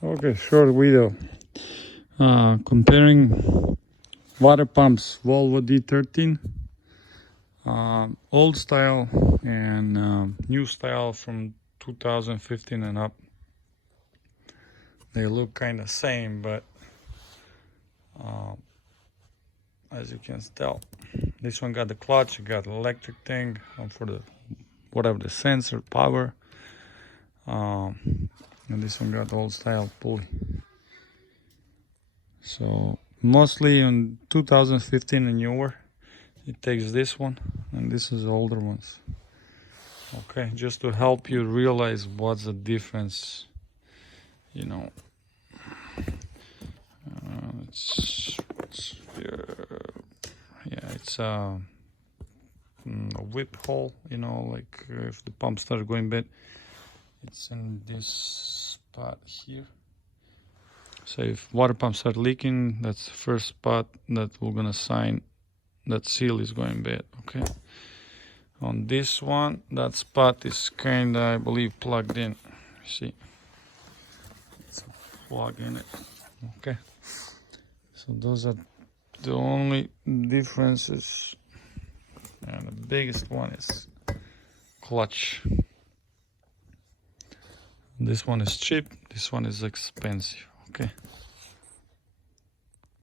Okay, short video comparing water pumps Volvo D13, old style and new style from 2015 and up. They look kind of same, but as you can tell, this one got the clutch, it got the electric thing for the whatever the sensor power, and this one got the old style pulley. So mostly on 2015 and newer, it takes this one, and this is the older ones. Okay, just to help you realize what's the difference, you know. It's a whip hole, you know, like if the pump starts going bad, it's in this spot here. So if water pump start leaking, that's the first spot that we're gonna sign that seal is going bad. Okay, on this one, that spot is kinda, I believe, plugged in. See, it's a plug in it. Okay, so those are the only differences, and the biggest one is clutch. This one is cheap, this one is expensive. Okay.